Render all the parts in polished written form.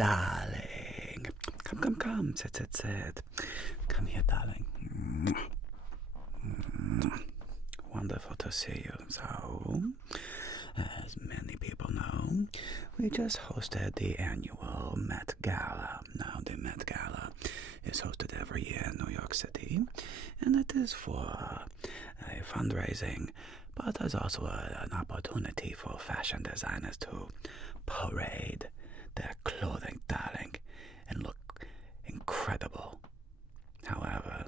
darling. Come, sit. Come here, darling. Wonderful to see you. So, as many people know, we just hosted the annual Met Gala. Now, the Met Gala is hosted every year in New York City, and it is for a fundraising, but there's also an opportunity for fashion designers to parade their clothing, darling, and look incredible. However,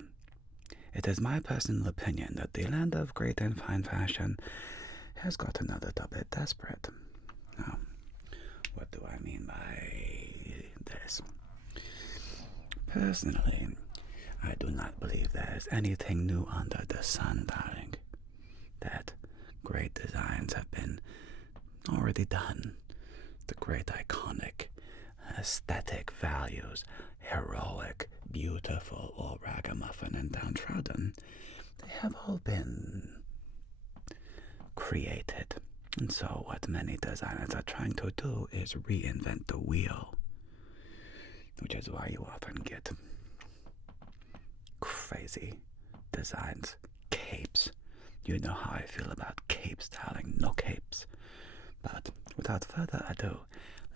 it is my personal opinion that the land of great and fine fashion has gotten a little bit desperate. Now, what do I mean by this? Personally, I do not believe there is anything new under the sun, darling. That great designs have been already done. The great iconic aesthetic values, heroic, beautiful, or ragamuffin and downtrodden, they have all been created. And so what many designers are trying to do is reinvent the wheel, which is why you often get crazy designs, capes. You know how I feel about capes, darling. No capes. But without further ado,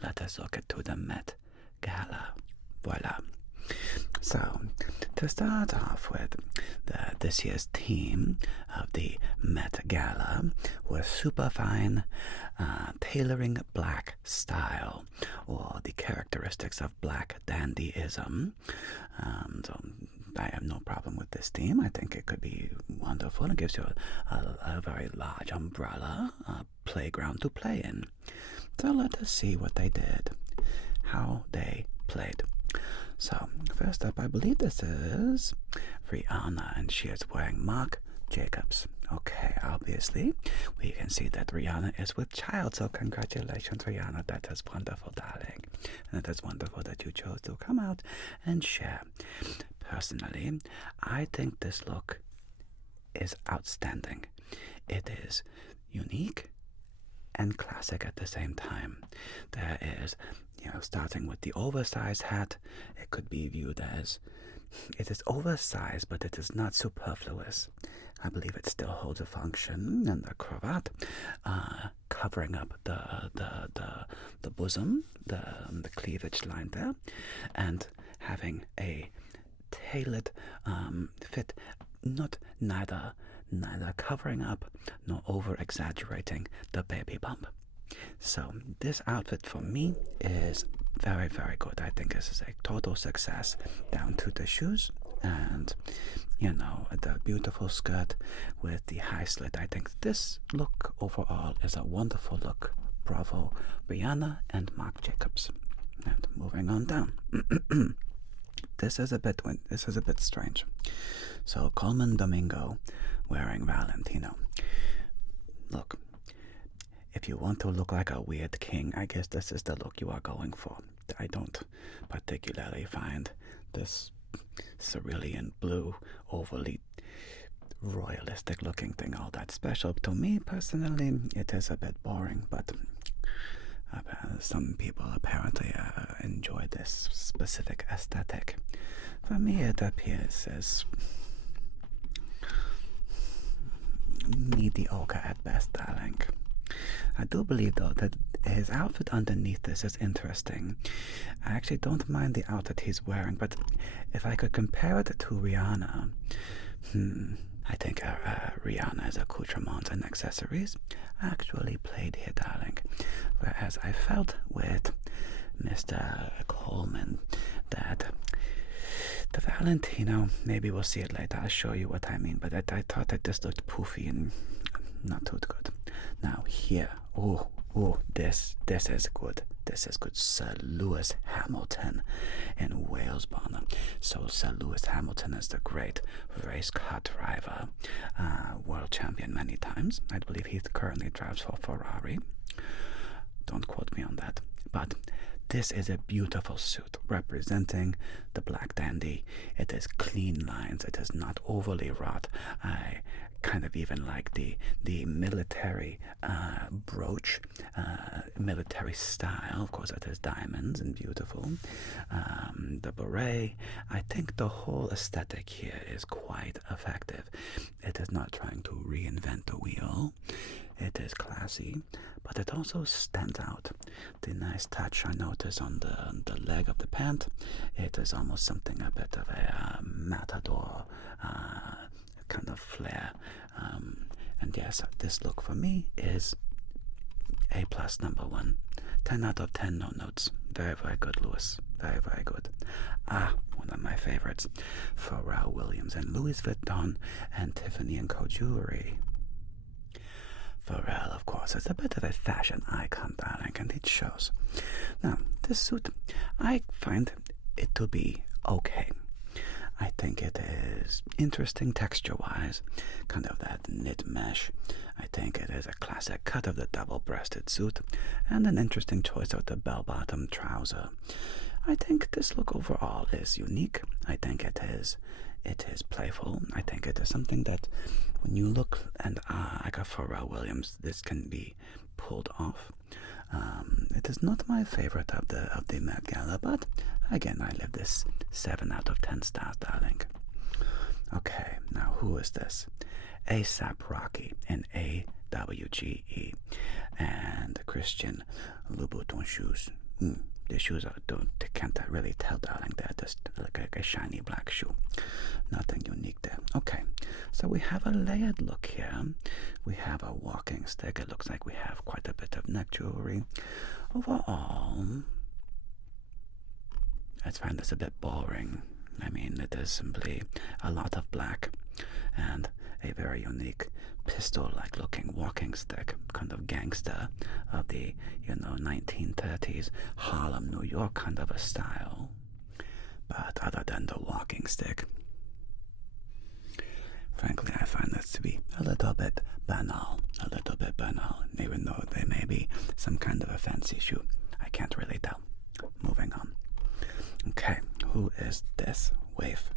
let us look into the Met Gala. Voila. So, to start off with, this year's theme of the Met Gala was superfine, tailoring black style, or the characteristics of black dandyism. So I have no problem with this theme. I think it could be wonderful. It gives you a very large umbrella, playground to play in. So let us see what they did, how they played. So, first up, I believe this is Rihanna, and she is wearing Marc Jacobs. Okay, obviously, we can see that Rihanna is with child, so congratulations, Rihanna. That is wonderful, darling. And it is wonderful that you chose to come out and share. Personally, I think this look is outstanding. It is unique and classic at the same time. There is, starting with the oversized hat, it could be viewed as, it is oversized, but it is not superfluous. I believe it still holds a function, and the cravat, covering up the bosom, the cleavage line there, and having a tailored fit, neither covering up nor over exaggerating the baby bump. So this outfit for me is very, very good. I think this is a total success, down to the shoes and the beautiful skirt with the high slit. I think this look overall is a wonderful look. Bravo, Rihanna and Marc Jacobs. And moving on down. This is a bit strange. So Coleman Domingo wearing Valentino. Look, if you want to look like a weird king, I guess this is the look you are going for. I don't particularly find this cerulean blue, overly royalistic looking thing all that special. To me personally, it is a bit boring, but some people apparently enjoy this specific aesthetic. For me, it appears as mediocre at best, darling. I do believe, though, that his outfit underneath this is interesting. I actually don't mind the outfit he's wearing, but if I could compare it to Rihanna, I think Rihanna's accoutrements and accessories actually played here, darling. Whereas I felt with Mr. Coleman that the Valentino, maybe we'll see it later, I'll show you what I mean, but I thought that this looked poofy and not too good. Now here, this is good. This is good. Sir Lewis Hamilton in Wales Bonner. So Sir Lewis Hamilton is the great race car driver, world champion many times. I believe he currently drives for Ferrari. Don't quote me on that. But this is a beautiful suit representing the black dandy. It is clean lines. It is not overly wrought. I kind of even like the military brooch military style. Of course, it has diamonds and beautiful. The beret, I think the whole aesthetic here is quite effective. It is not trying to reinvent the wheel. It is classy, but it also stands out. The nice touch I notice on the leg of the pant, it is almost something a bit of a matador kind of flair. And yes, this look for me is A+ #1. 10 out of 10, no notes. Very, very good, Louis. Very, very good. One of my favorites. Pharrell Williams and Louis Vuitton and Tiffany & Co. jewelry. Pharrell, of course, is a bit of a fashion icon, darling, and it shows. Now, this suit, I find it to be okay. I think it is interesting texture-wise, kind of that knit mesh. I think it is a classic cut of the double-breasted suit, and an interesting choice of the bell-bottom trouser. I think this look overall is unique. I think it is playful. I think it is something that when you look and like a Pharrell Williams, this can be pulled off. It is not my favorite of the Met Gala, but again, I give this 7 out of 10 stars, darling. Okay, now who is this? A$AP Rocky in AWGE and Christian Louboutin shoes. The shoes can't really tell, darling. They're just like a shiny black shoe. Nothing unique there. Okay, so we have a layered look here. We have a walking stick. It looks like we have quite a bit of neck jewelry. Overall, I find this a bit boring. I mean, it is simply a lot of black and a very unique pistol-like looking walking stick, kind of gangster of the, 1930s Harlem, New York kind of a style. But other than the walking stick, frankly, I find this to be a little bit banal, even though they may be some kind of a fancy shoe. I can't really tell. Moving on. Okay, who is this waif?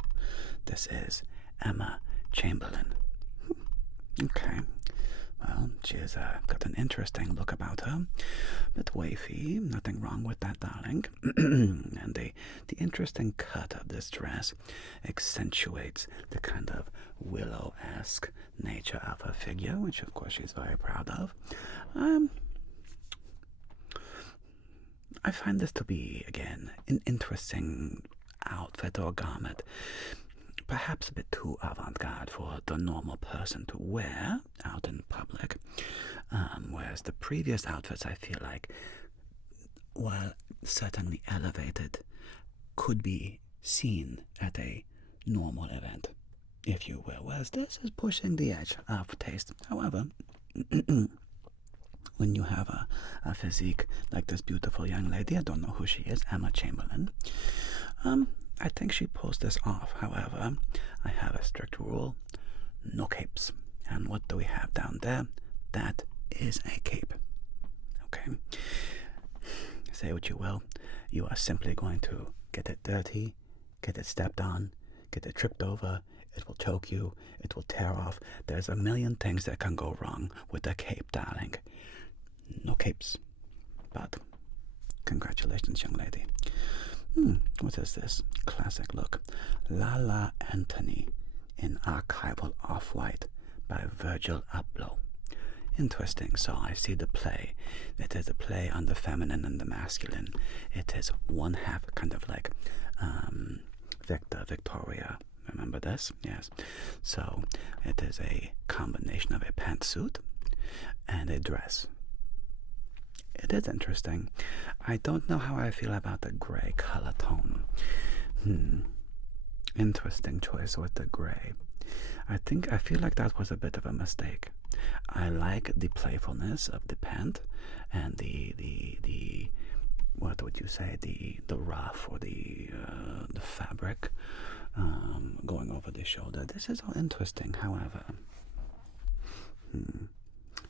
This is Emma Chamberlain. Okay, well, she's got an interesting look about her. A bit wafy, nothing wrong with that, darling. And the interesting cut of this dress accentuates the kind of willow-esque nature of her figure, which of course she's very proud of. I find this to be, again, an interesting outfit or garment. Perhaps a bit too avant-garde for the normal person to wear out in public. Whereas the previous outfits, I feel like, while certainly elevated, could be seen at a normal event, if you will. Whereas this is pushing the edge of taste. However, when you have a physique like this beautiful young lady, I don't know who she is, Emma Chamberlain, I think she pulls this off. However, I have a strict rule: no capes. And what do we have down there? That is a cape. Okay? Say what you will, you are simply going to get it dirty, get it stepped on, get it tripped over, it will choke you, it will tear off. There's a million things that can go wrong with a cape, darling. No capes. But congratulations, young lady. What is this? Classic look. Lala Anthony in archival off-white by Virgil Abloh. Interesting. So I see the play. It is a play on the feminine and the masculine. It is one half kind of like Victoria. Remember this? Yes. So it is a combination of a pantsuit and a dress. It is interesting. I don't know how I feel about the gray color tone. Interesting choice with the gray. I feel like that was a bit of a mistake. I like the playfulness of the pant and the what would you say, the ruff or the fabric going over the shoulder. This is all interesting. However,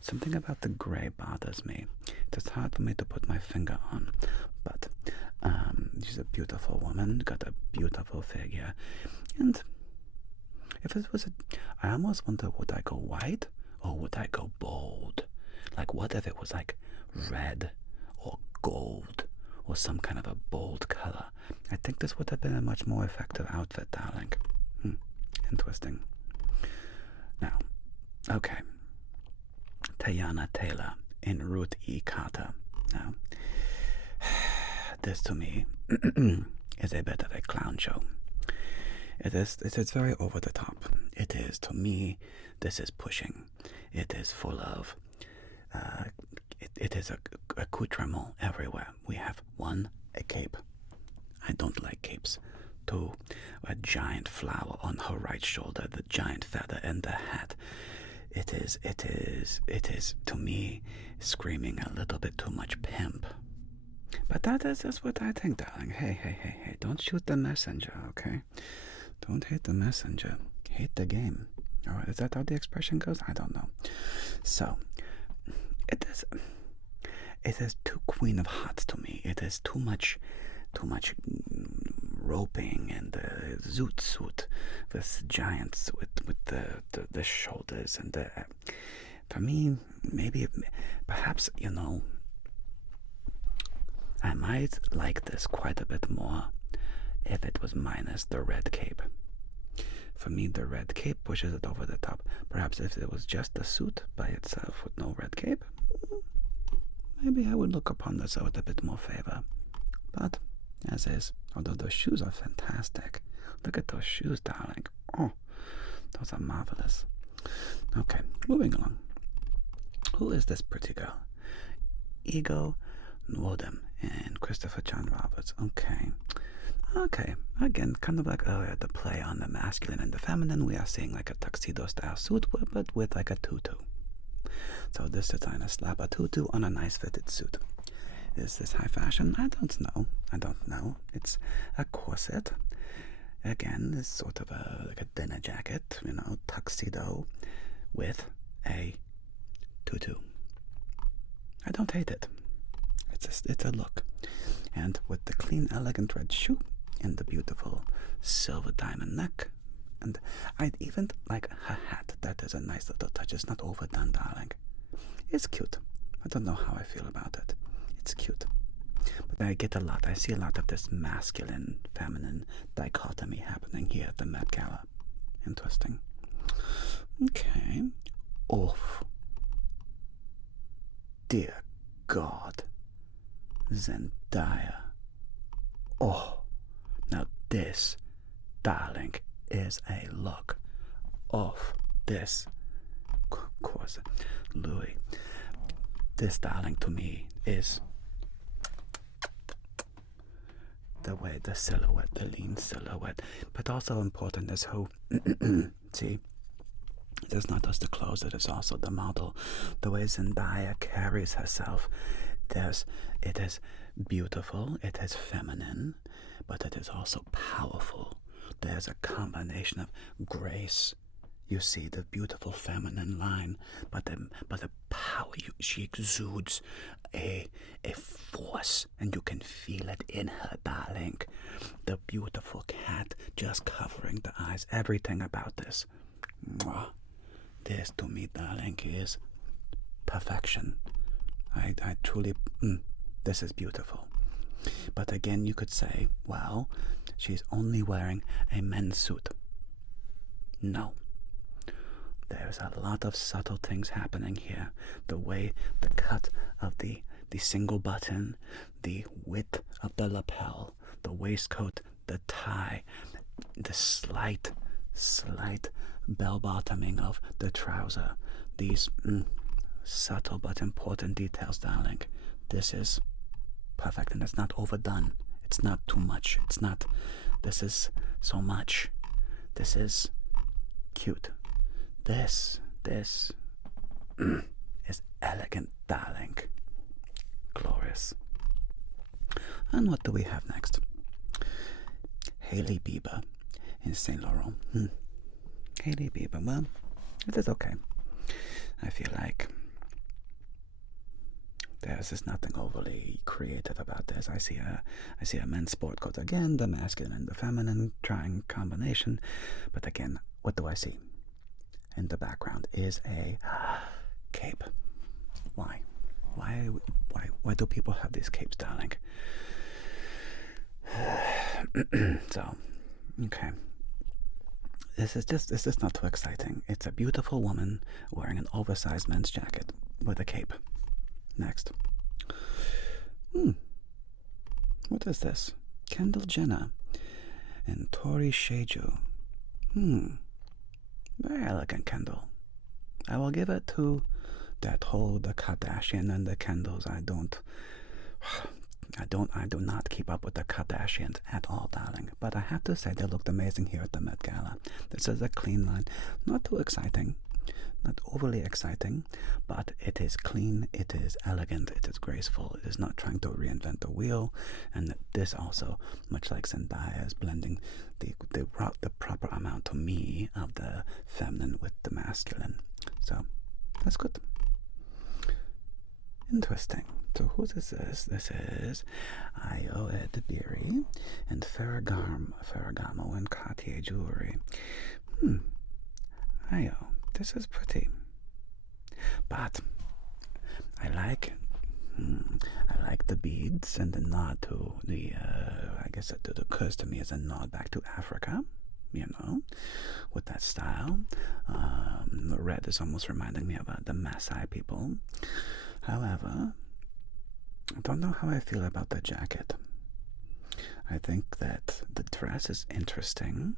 something about the gray bothers me. It's hard for me to put my finger on, but she's a beautiful woman, got a beautiful figure, and if it was I almost wonder, would I go white or would I go bold? Like, what if it was like red or some kind of a bold color. I think this would have been a much more effective outfit, darling. Interesting. Now, okay. Tayana Taylor in Ruth E. Carter. Now, this to me is a bit of a clown show. It is very over the top. It is, to me, this is pushing. It is full of, it is accoutrement everywhere. We have 1, a cape. I don't like capes. 2, a giant flower on her right shoulder, the giant feather in the hat. It is, to me, screaming a little bit too much pimp. But that is just what I think, darling. Hey, don't shoot the messenger, okay? Don't hate the messenger. Hate the game. Alright, is that how the expression goes? I don't know. So, it is too Queen of Hearts to me. It is too much roping and the zoot suit, this giants with the shoulders and the. For me, maybe, perhaps, I might like this quite a bit more if it was minus the red cape. For me, the red cape pushes it over the top. Perhaps if it was just the suit by itself with no red cape, maybe I would look upon this with a bit more favor. But, as is, although those shoes are fantastic. Look at those shoes, darling. Oh, those are marvelous. Okay, moving along. Who is this pretty girl? Ego Nwodem and Christopher John Roberts. Okay. Again, kind of like earlier, the play on the masculine and the feminine. We are seeing like a tuxedo-style suit, but with like a tutu. So this designer slapped a tutu on a nice fitted suit. Is this high fashion? I don't know. It's a corset. Again, it's sort of like a dinner jacket, tuxedo with a tutu. I don't hate it. It's a look. And with the clean, elegant red shoe and the beautiful silver diamond neck. And I'd even like her hat. That is a nice little touch. It's not overdone, darling. It's cute. I don't know how I feel about it. It's cute. But I see a lot of this masculine, feminine dichotomy happening here at the Met Gala. Interesting. Okay. Oof. Dear God. Zendaya. Oh. Now this, darling, is a look. Off this. Of course, Louis. This, darling, to me is the way the silhouette, the lean silhouette, but also important is who. See, it is not just the clothes, it is also the model. The way Zendaya carries herself. It is beautiful, it is feminine, but it is also powerful. There's a combination of grace. You see the beautiful feminine line, but the power. She exudes a force, and you can feel it in her, darling. The beautiful cat just covering the eyes. Everything about this. Mwah. This to me, darling, is perfection. I truly. This is beautiful. But again, you could say, well, she's only wearing a men's suit. No. There's a lot of subtle things happening here. The way, the cut of the single button, the width of the lapel, the waistcoat, the tie, the slight bell-bottoming of the trouser. These subtle but important details, darling. This is perfect, and it's not overdone. It's not too much. It's not, this is so much. This is cute. This is elegant, darling. Glorious. And what do we have next? Hailey Bieber in Saint Laurent. Hailey Bieber, well, it is okay. I feel like there's just nothing overly creative about this. I see a men's sport coat again, the masculine and the feminine trying combination. But again, what do I see? In the background is a cape. Why do people have these capes, darling? So, okay. This is not too exciting. It's a beautiful woman wearing an oversized men's jacket with a cape. Next. What is this? Kendall Jenner and Tori Sheju. Very elegant Kendall. I will give it to that whole the Kardashian and the Kendalls. I do not keep up with the Kardashians at all, darling. But I have to say they looked amazing here at the Met Gala. This is a clean line. Not too exciting. Not overly exciting, but it is clean, it is elegant, it is graceful, it is not trying to reinvent the wheel, and this also, much like Zendaya, is blending the proper amount to me of the feminine with the masculine. So, that's good. Interesting. So who this is? This is Io Edebiri and Ferragamo and Cartier jewelry. Io. This is pretty, but I like the beads and the nod to the. I guess it occurs to me as a nod back to Africa, with that style. The red is almost reminding me about the Maasai people. However, I don't know how I feel about the jacket. I think that the dress is interesting.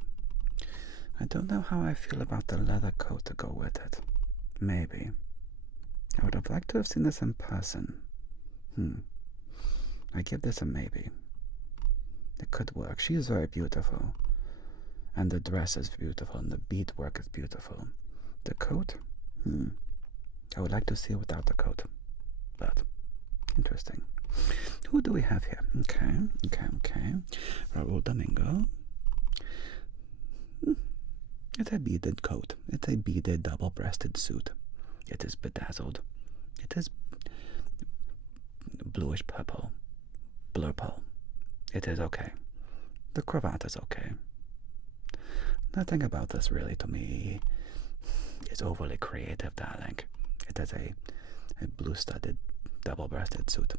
I don't know how I feel about the leather coat to go with it. Maybe. I would have liked to have seen this in person. I give this a maybe. It could work. She is very beautiful. And the dress is beautiful, and the beadwork is beautiful. The coat? I would like to see it without the coat. But, interesting. Who do we have here? Okay. Raul Domingo. It's a beaded coat. It's a beaded double-breasted suit. It is bedazzled. It is bluish purple. Blurple. It is okay. The cravat is okay. Nothing about this really to me is overly creative, darling. It is a blue-studded double-breasted suit.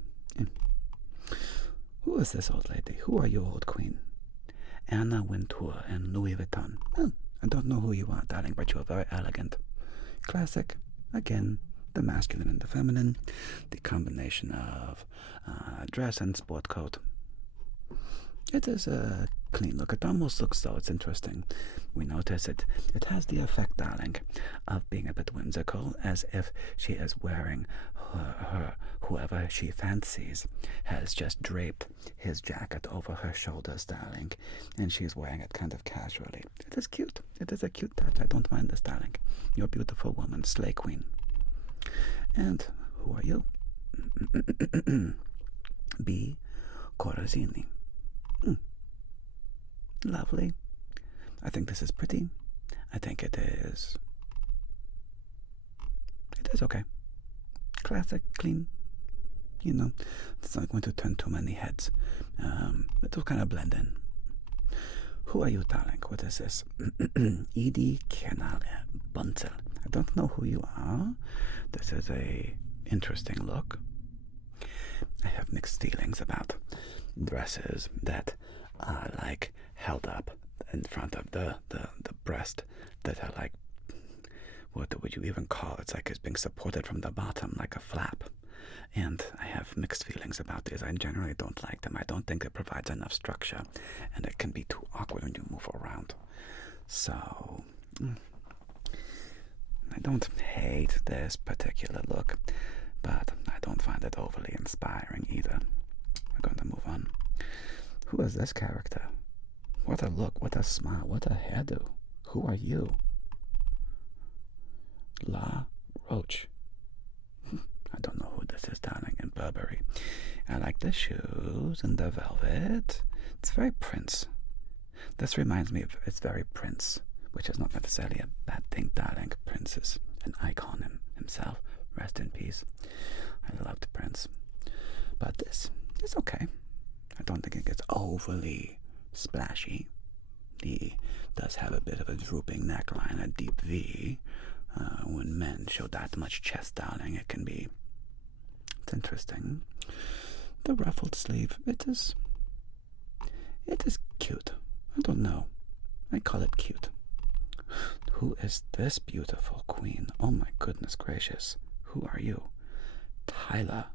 Who is this old lady? Who are you, old queen? Anna Wintour and Louis Vuitton. I don't know who you are, darling, but you are very elegant. Classic. Again, the masculine and the feminine. The combination of dress and sport coat. It is a clean look. It almost looks though it's interesting. We notice it has the effect, darling, of being a bit whimsical, as if she is wearing whoever she fancies has just draped his jacket over her shoulders, darling, and she's wearing it kind of casually. It is cute. It is a cute touch. I don't mind this, darling. You're a beautiful woman, slay queen. And who are you? B. Corazzini. Lovely. I think this is pretty. I think it is okay. Classic, clean. It's not going to turn too many heads. It will kind of blend in. Who are you, darling? What is this? Edie Kenale Bunzel. I don't know who you are. This is a interesting look. I have mixed feelings about dresses that are like held up in front of the breast, that are like, what would you even call it? It's like it's being supported from the bottom like a flap. And I have mixed feelings about these. I generally don't like them. I don't think it provides enough structure, and it can be too awkward when you move around. So I don't hate this particular look, but I don't find it overly inspiring either. We're going to move on. Who is this character? What a look, what a smile, what a hairdo. Who are you? La Roche. I don't know who this is, darling, in Burberry. I like the shoes and the velvet. It's very Prince. This reminds me of, it's very Prince, which is not necessarily a bad thing, darling. Prince is an icon himself. Rest in peace. I loved Prince. But this is okay. I don't think it gets overly splashy. He does have a bit of a drooping neckline, a deep V. When men show that much chest, darling, it can be... It's interesting. The ruffled sleeve, it is It is cute. I don't know. I call it cute. Who is this beautiful queen? Oh my goodness gracious. Who are you? Tyler.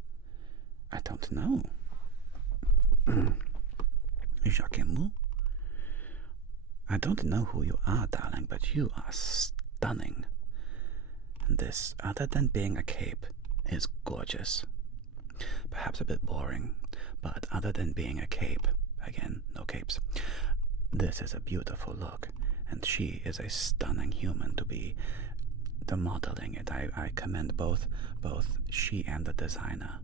I don't know. Jacquemus? I don't know who you are, darling, but you are stunning. And this, other than being a cape, is gorgeous. Perhaps a bit boring, but other than being a cape, again, no capes, this is a beautiful look, and she is a stunning human to be modeling it. I commend both she and the designer.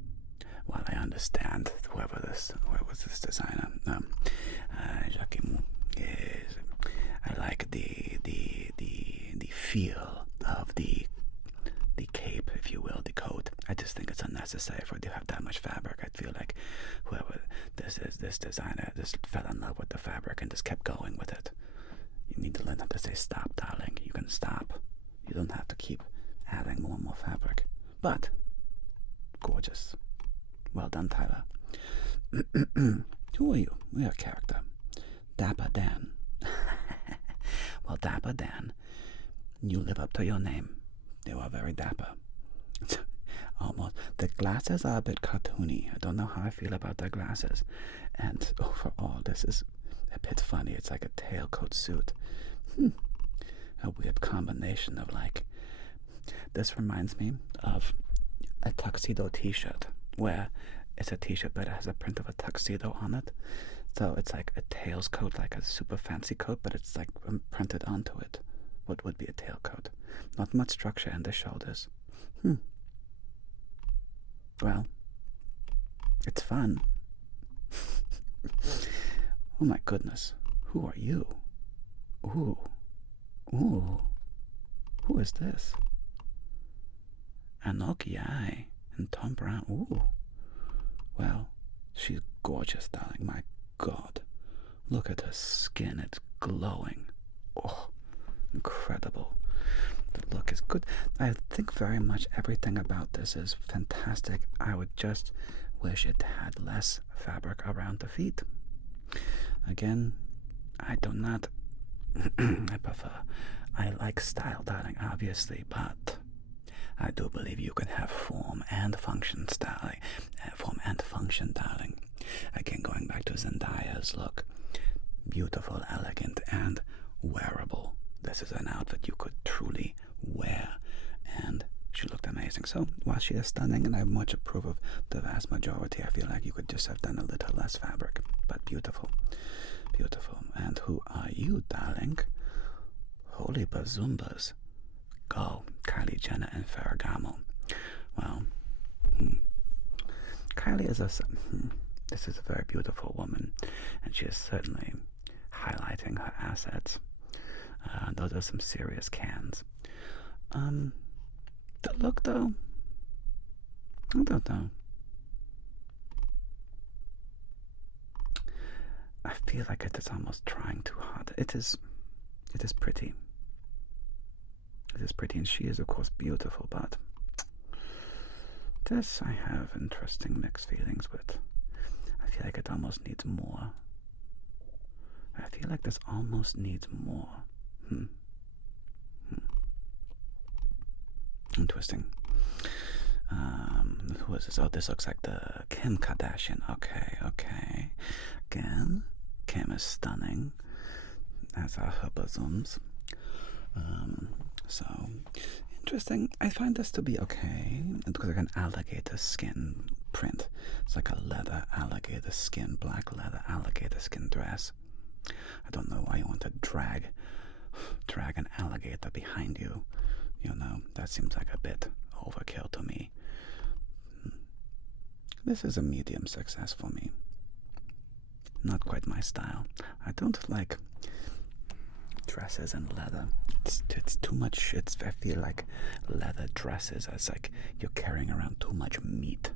While I understand whoever was this designer, Jacquemus, is, I like the feel of the cape, if you will, the coat. I just think it's unnecessary for it to have that much fabric. I feel like whoever this designer just fell in love with the fabric and just kept going with it. You need to learn how to say stop, darling. You can stop. You don't have to keep adding more and more fabric. But gorgeous. Well done, Tyler. Who are you? You're a character. Dapper Dan. Well, Dapper Dan, you live up to your name. You are very dapper. Almost. The glasses are a bit cartoony. I don't know how I feel about the glasses. And overall, this is a bit funny. It's like a tailcoat suit. A weird combination of like... This reminds me of a tuxedo t-shirt, where it's a t-shirt but it has a print of a tuxedo on it. So it's like a tails coat, like a super fancy coat, but it's like printed onto it. What would be a tailcoat? Not much structure in the shoulders. Well, it's fun. Oh my goodness. Who are you? Ooh. Who is this? Anok Yai and Tom Brown. Ooh. Well, she's gorgeous, darling. My God. Look at her skin. It's glowing. Oh, incredible. The look is good. I think very much everything about this is fantastic. I would just wish it had less fabric around the feet. Again, I do not... I like style, darling, obviously, but I do believe you can have form and function, darling. Form and function, darling. Again, going back to Zendaya's look. Beautiful, elegant, and wearable. This is an outfit you could truly wear, and she looked amazing. So while she is stunning, and I much approve of the vast majority, I feel like you could just have done a little less fabric, but beautiful. Beautiful. And who are you, darling? Holy bazumbas. Go, Kylie Jenner and Ferragamo. Well, Kylie is this is a very beautiful woman, and she is certainly highlighting her assets. Those are some serious cans. The look, though, I don't know. I feel like it is almost trying too hard. It is pretty. It is pretty, and she is, of course, beautiful, but this I have interesting mixed feelings with. I feel like it almost needs more. I feel like this almost needs more. Interesting. Who is this? Oh, this looks like the Kim Kardashian. Okay. Again, Kim is stunning, as are her bosoms. So, interesting. I find this to be okay. It looks like an alligator skin print. It's like a leather alligator skin, black leather alligator skin dress. I don't know why you want to drag an alligator behind you. You know, that seems like a bit overkill to me. This is a medium success for me. Not quite my style. I don't like dresses and leather. It's too much. I feel like leather dresses, it's like you're carrying around too much meat.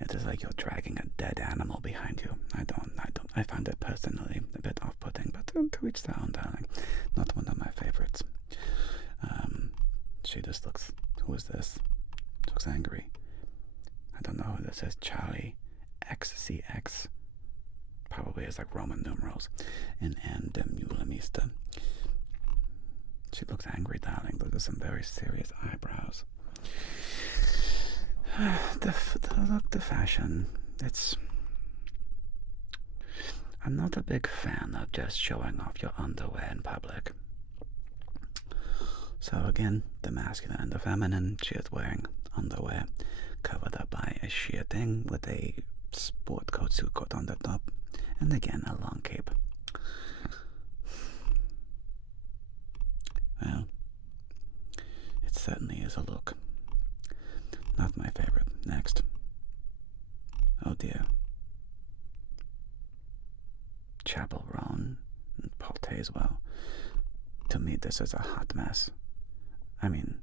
It is like you're dragging a dead animal behind you. I find it personally a bit off-putting, but to each their own, darling. Not one of my favorites. She just looks... Who is this? Looks angry. I don't know who this is. Charlie XCX. Probably is like Roman numerals. In Andemulamister. She looks angry, darling. Those are some very serious eyebrows. The look, the fashion. I'm not a big fan of just showing off your underwear in public. So again, the masculine and the feminine. She is wearing underwear covered up by a sheer thing with a sport coat, suit coat on the top, and again a long cape. Well, it certainly is a look. Not my favorite. Next. Oh dear. Chapel Roan and Paul Tazewell. To me, this is a hot mess. I mean,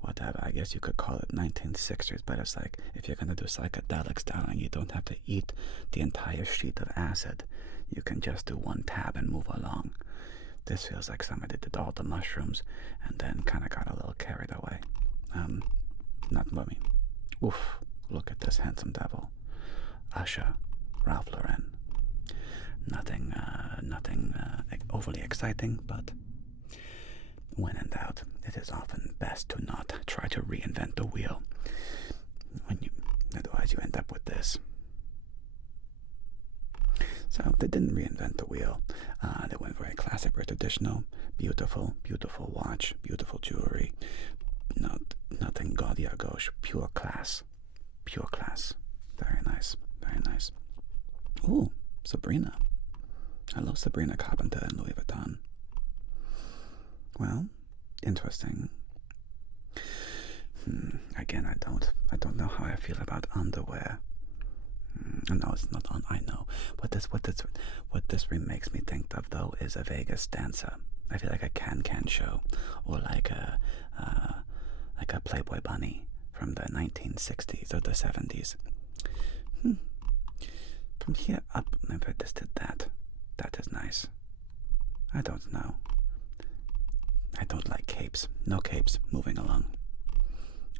whatever. I guess you could call it 1960s, but it's like, if you're going to do psychedelics, darling, you don't have to eat the entire sheet of acid. You can just do one tab and move along. This feels like somebody did all the mushrooms and then kind of got a little carried away. Not for me. Oof, look at this handsome devil. Usher, Ralph Lauren. Nothing overly exciting, but when in doubt, it is often best to not try to reinvent the wheel. Otherwise you end up with this. So they didn't reinvent the wheel. They went very classic, very traditional. Beautiful, beautiful watch, beautiful jewelry. Nothing gaudy or gauche. Pure class. Pure class. Very nice. Very nice. Ooh, Sabrina. Hello, Sabrina Carpenter and Louis Vuitton. Well, interesting. Again, I don't know how I feel about underwear. No, it's not on. I know. What this makes me think of though is a Vegas dancer. I feel like a can show, or like a Playboy bunny from the 1960s or the 70s. From here up, maybe I just did that. That is nice. I don't know. I don't like capes. No capes. Moving along.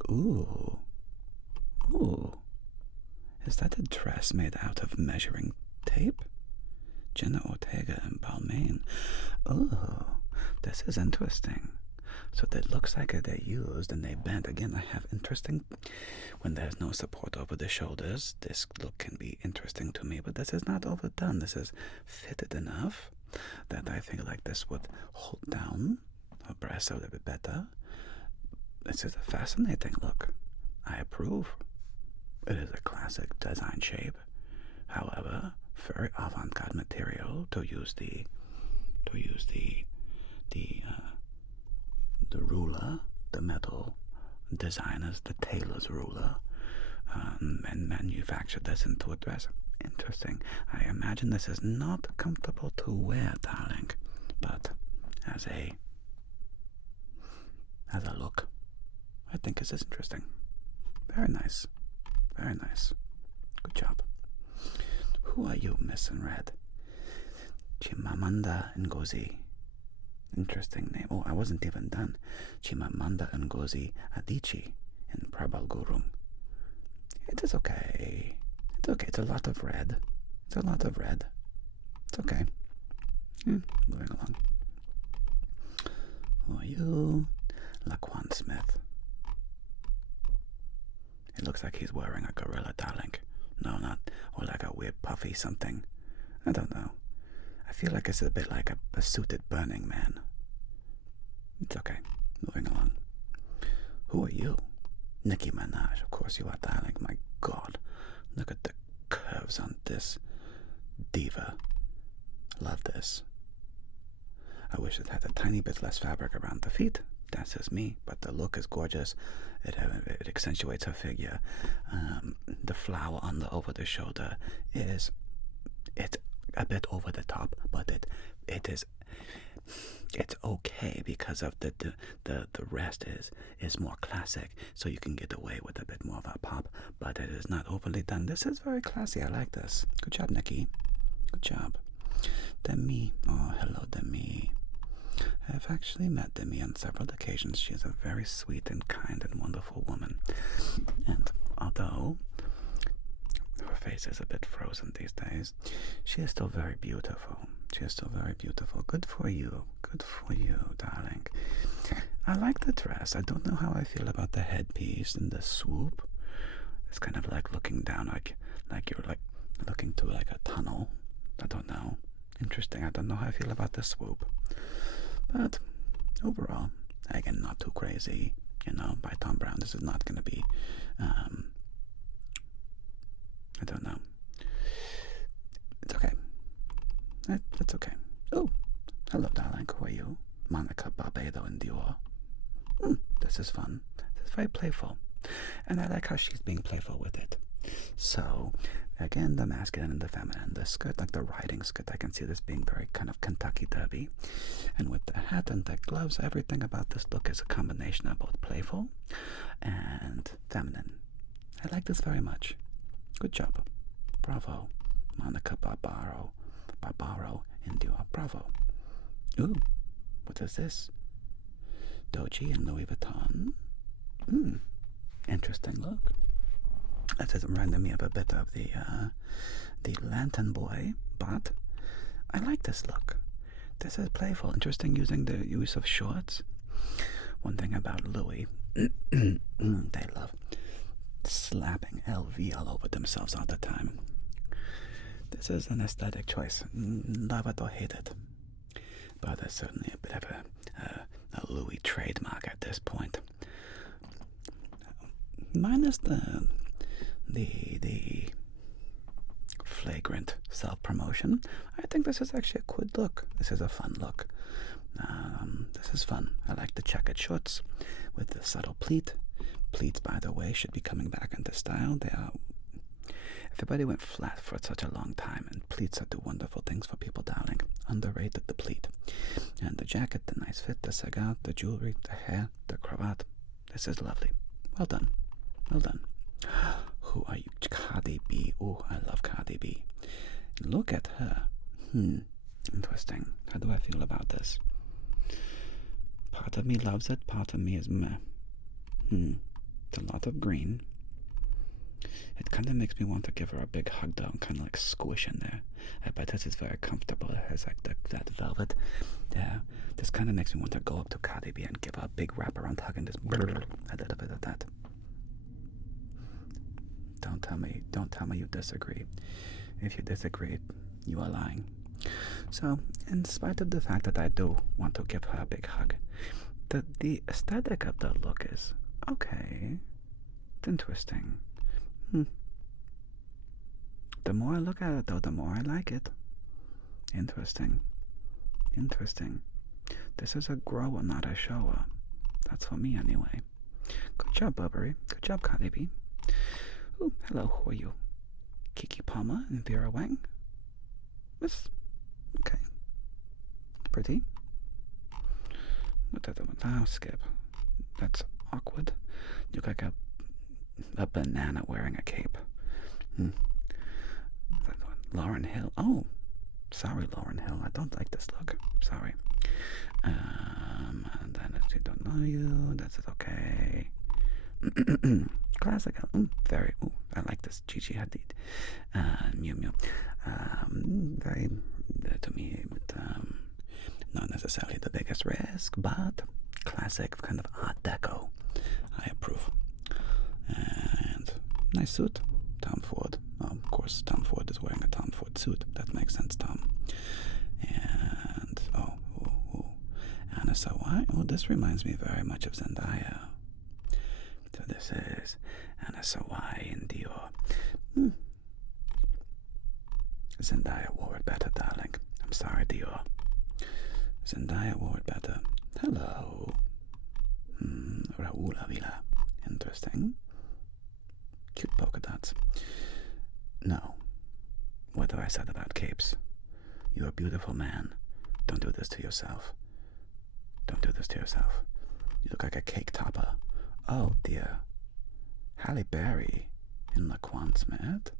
Ooh. Ooh. Is that a dress made out of measuring tape? Jenna Ortega and Balmain. Oh, this is interesting. So it looks like they used and they bent. Again, I have interesting. When there's no support over the shoulders, this look can be interesting to me. But this is not overdone. This is fitted enough that I think like this would hold down her breasts a little bit better. This is a fascinating look. I approve. It is a classic design shape. However, very avant-garde material to use the ruler, the metal designers, the tailor's ruler, and manufactured this into a dress. Interesting. I imagine this is not comfortable to wear, darling, but as a look, I think this is interesting. Very nice. Very nice. Good job. Who are you, Miss in Red? Chimamanda Ngozi. Interesting name. Oh, I wasn't even done. Chimamanda Ngozi Adichie in Prabal Gurung. It is okay. It's okay. It's a lot of red. It's a lot of red. It's okay. Moving along. Who are you? Laquan Smith. It looks like he's wearing a gorilla, darling. No, not. Or like a weird puffy something. I don't know. I feel like it's a bit like a suited Burning Man. It's okay. Moving along. Who are you? Nicki Minaj. Of course you are, darling. My God. Look at the curves on this diva. Love this. I wish it had a tiny bit less fabric around the feet. That's just me. But the look is gorgeous. It accentuates her figure. The flower on the over the shoulder it's a bit over the top, but it's okay because of the rest is more classic, so you can get away with a bit more of a pop, but it is not overly done. This is very classy. I like this. Good job, Nikki. Good job. Demi. Oh, hello, Demi. I've actually met Demi on several occasions. She is a very sweet and kind and wonderful woman. And although her face is a bit frozen these days. She is still very beautiful. She is still very beautiful. Good for you. Good for you, darling. I like the dress. I don't know how I feel about the headpiece and the swoop. It's kind of like looking down, like you're like looking through like a tunnel. I don't know. Interesting. I don't know how I feel about the swoop. But overall, again, not too crazy. You know, by Tom Brown. This is not going to be, I don't know. It's okay. It's okay. Oh, hello, darling. Who are you? Monica Barbado in Dior. This is fun. This is very playful. And I like how she's being playful with it. So, again, the masculine and the feminine. The skirt, like the riding skirt, I can see this being very kind of Kentucky Derby. And with the hat and the gloves, everything about this look is a combination of both playful and feminine. I like this very much. Good job. Bravo. Monica Barbaro in Dior. Bravo. Ooh, what is this? Doji and Louis Vuitton. Interesting look. That doesn't remind me of a bit of the Lantern Boy, but I like this look. This is playful, interesting, using the use of shorts. One thing about Louis, they love slapping LV all over themselves all the time. This is an aesthetic choice. Love it or hate it. But there's certainly a bit of a Louis trademark at this point. Minus the flagrant self-promotion, I think this is actually a good look. This is a fun look. This is fun. I like the checkered shorts with the subtle pleat. Pleats, by the way, should be coming back into style. They are. Everybody went flat for such a long time, and pleats do wonderful things for people, darling. Underrated, the pleat. And the jacket, the nice fit, the cigar, the jewelry, the hair, the cravat. This is lovely. Well done. Well done. Who are you? Cardi B. Oh, I love Cardi B. Look at her. Interesting. How do I feel about this? Part of me loves it, part of me is meh. It's a lot of green. It kind of makes me want to give her a big hug, though, and kind of like squish in there. I bet this is very comfortable. It has like that velvet. Yeah, this kind of makes me want to go up to Cardi B and give her a big wraparound hug and just a little bit of that. Don't tell me you disagree. If you disagree, you are lying. So, in spite of the fact that I do want to give her a big hug, the aesthetic of the look is okay. It's interesting. The more I look at it, though, the more I like it. Interesting. This is a grower, not a shower. That's for me, anyway. Good job, Burberry. Good job, Cardi B. Oh, hello, who are you? Kiki Palmer and Vera Wang? Yes. Okay. Pretty. Now skip. That's awkward. You look like a banana wearing a cape. Lauryn Hill. Oh, sorry, Lauryn Hill. I don't like this look. Sorry. And then if you don't know you, that's okay. Classical. Very. I like this. Gigi Hadid. Miu Miu. Very, to me, not necessarily the biggest risk, but classic kind of Art Deco. I approve. And nice suit. Tom Ford. Of course, Tom Ford is wearing a Tom Ford suit. That makes sense, Tom. And, Anna Sawai. Oh, this reminds me very much of Zendaya. So this is Anna Sawai in Dior. Zendaya wore it better, darling. I'm sorry, Dior. Zendaya wore it better. Hello. Raoul Avila. Interesting. Cute polka dots. No. What have I said about capes? You're a beautiful man. Don't do this to yourself. Don't do this to yourself. You look like a cake topper. Oh, dear. Halle Berry in Laquan Smith.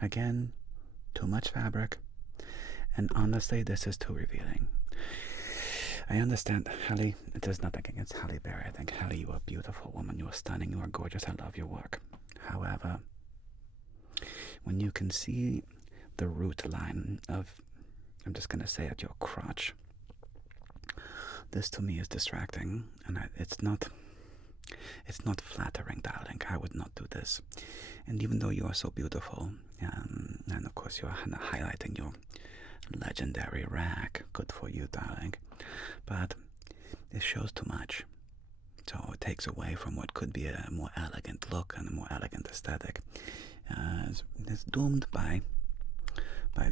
Again, too much fabric. And honestly, this is too revealing. I understand, Halle, there's nothing against Halle Berry. I think, Halle, you are a beautiful woman. You are stunning. You are gorgeous. I love your work. when you can see the root line of, I'm just going to say at your crotch, this to me is distracting, and it's not flattering, darling. I would not do this. And even though you are so beautiful, and of course you're highlighting your legendary rack, good for you, darling, but it shows too much. So it takes away from what could be a more elegant look and a more elegant aesthetic. It's doomed by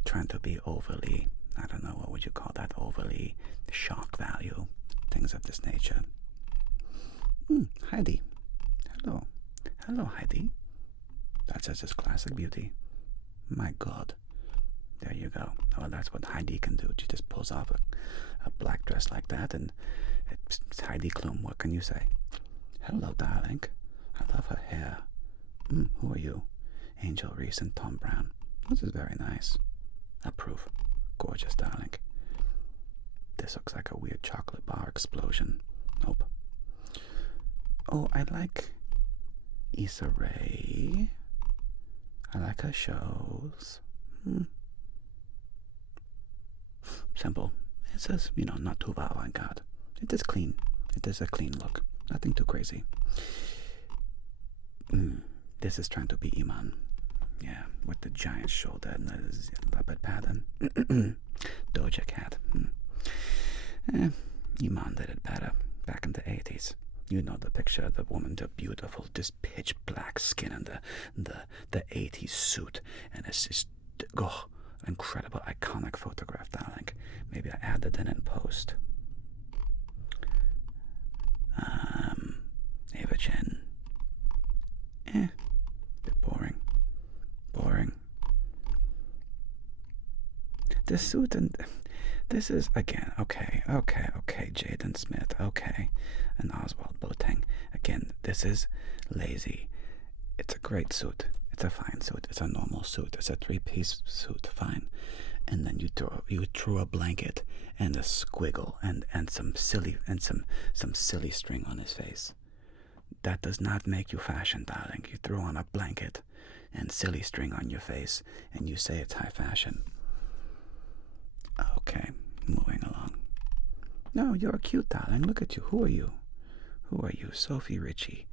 trying to be overly, I don't know, what would you call that, overly shock value, things of this nature. Heidi. Hello. Hello, Heidi. That's just classic beauty. My God. There you go. Well, that's what Heidi can do. She just pulls off a black dress like that, and it's Heidi Klum. What can you say? Hello, darling. I love her hair. Who are you? Angel Reese and Tom Brown. This is very nice. Approve. Gorgeous, darling. This looks like a weird chocolate bar explosion. Nope. Oh, I like Issa Rae. I like her shows. Simple. It says, not too avant-garde. It is clean. It is a clean look. Nothing too crazy. This is trying to be Iman. Yeah, with the giant shoulder and the leopard pattern. Doja Cat. Iman did it better back in the 80s. You know the picture of the woman, the beautiful, just pitch black skin and the 80s suit. And it's just, incredible, iconic photograph, darling. Maybe I add that in post. Ava Chen. Bit boring. This suit and this is, again, okay, Jaden Smith, okay, and Oswald Boateng. Again, this is lazy. It's a great suit. It's a fine suit. It's a normal suit. It's a 3-piece suit, fine. And then you threw a blanket and a squiggle and some silly string on his face. That does not make you fashion, darling. You throw on a blanket and silly string on your face and you say it's high fashion. Okay, moving along. No, you're cute, darling. Look at you. Who are you? Sophie Ritchie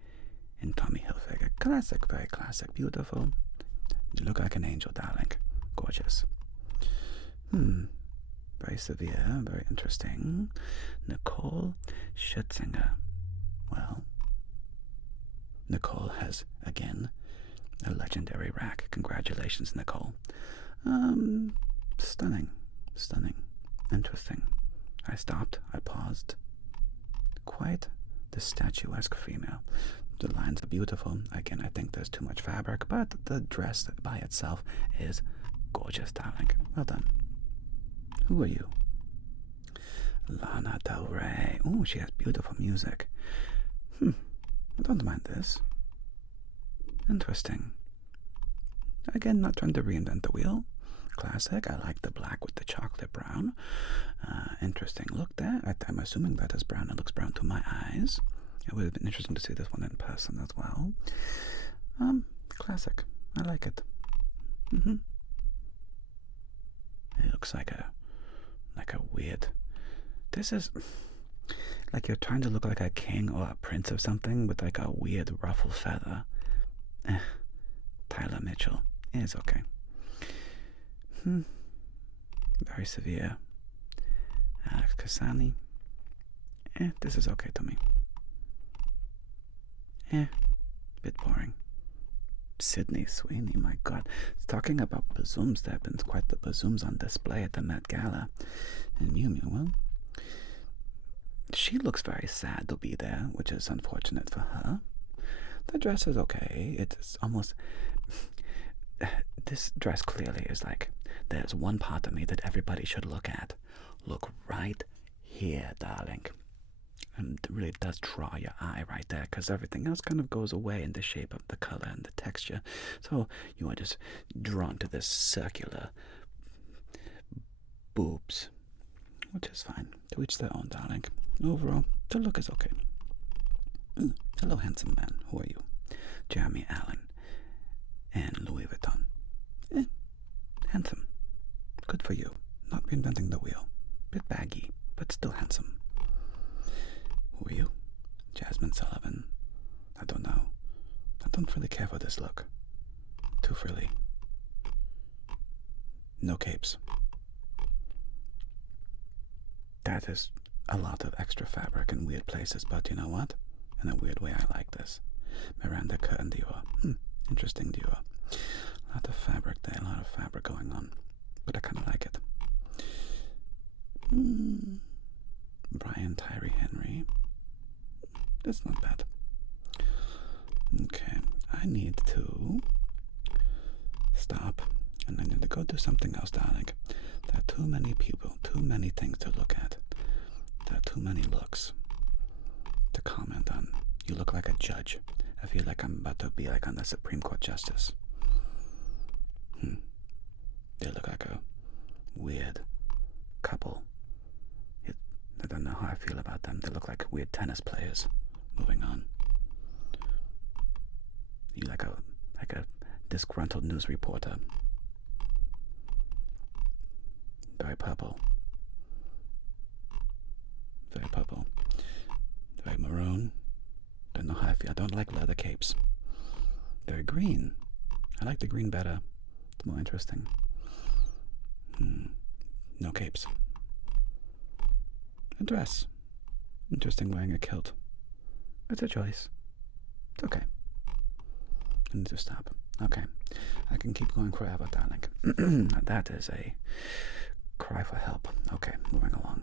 and Tommy Hilfiger. Classic, very classic. Beautiful. You look like an angel, darling. Gorgeous. Very severe, very interesting. Nicole Schutzinger. Well, Nicole has, again, a legendary rack. Congratulations, Nicole. Stunning. Interesting. I stopped. I paused. Quite the statuesque female. The lines are beautiful. Again, I think there's too much fabric, but the dress by itself is gorgeous, darling. Well done. Who are you? Lana Del Rey. Oh, she has beautiful music. I don't mind this. Interesting. Again, not trying to reinvent the wheel. Classic. I like the black with the chocolate brown. Interesting look there. I'm assuming that is brown. It looks brown to my eyes. It would have been interesting to see this one in person as well. Classic. I like it. It looks like a weird. This is like you're trying to look like a king or a prince of something with like a weird ruffle feather. Tyler Mitchell. It's okay. Very severe. Alex Kasani. This is okay to me. Bit boring. Sydney Sweeney, my God. Talking about bazooms, there have been quite the bazooms on display at the Met Gala. And well, she looks very sad to be there, which is unfortunate for her. The dress is okay. It's almost... This dress clearly is like, there's one part of me that everybody should look at. Look right here, darling. And it really does draw your eye right there, because everything else kind of goes away in the shape of the color and the texture. So you are just drawn to this circular boobs, which is fine. To each their own, darling. Overall, the look is okay. Hello, handsome man. Who are you? Jeremy Allen and Louis Vuitton. for you. Not reinventing the wheel. Bit baggy, but still handsome. Who are you? Jasmine Sullivan. I don't know. I don't really care for this look. Too frilly. No capes. That is a lot of extra fabric in weird places, but you know what? In a weird way, I like this. Miranda Curtain Dior. Interesting Dior. A lot of fabric there, a lot of fabric going on. But I kind of like it. Brian Tyree Henry. That's not bad. Okay, I need to stop, and I need to go do something else, darling. There are too many people, too many things to look at. There are too many looks to comment on. You look like a judge. I feel like I'm about to be like on the Supreme Court justice. They look like a weird couple. I don't know how I feel about them. They look like weird tennis players. Moving on. You like a disgruntled news reporter. Very purple. Very purple. Very maroon. Don't know how I feel. I don't like leather capes. Very green. I like the green better. It's more interesting. No capes. A dress. Interesting wearing a kilt. It's a choice. It's okay. I need to stop. Okay. I can keep going forever, darling. That is a cry for help. Okay, moving along.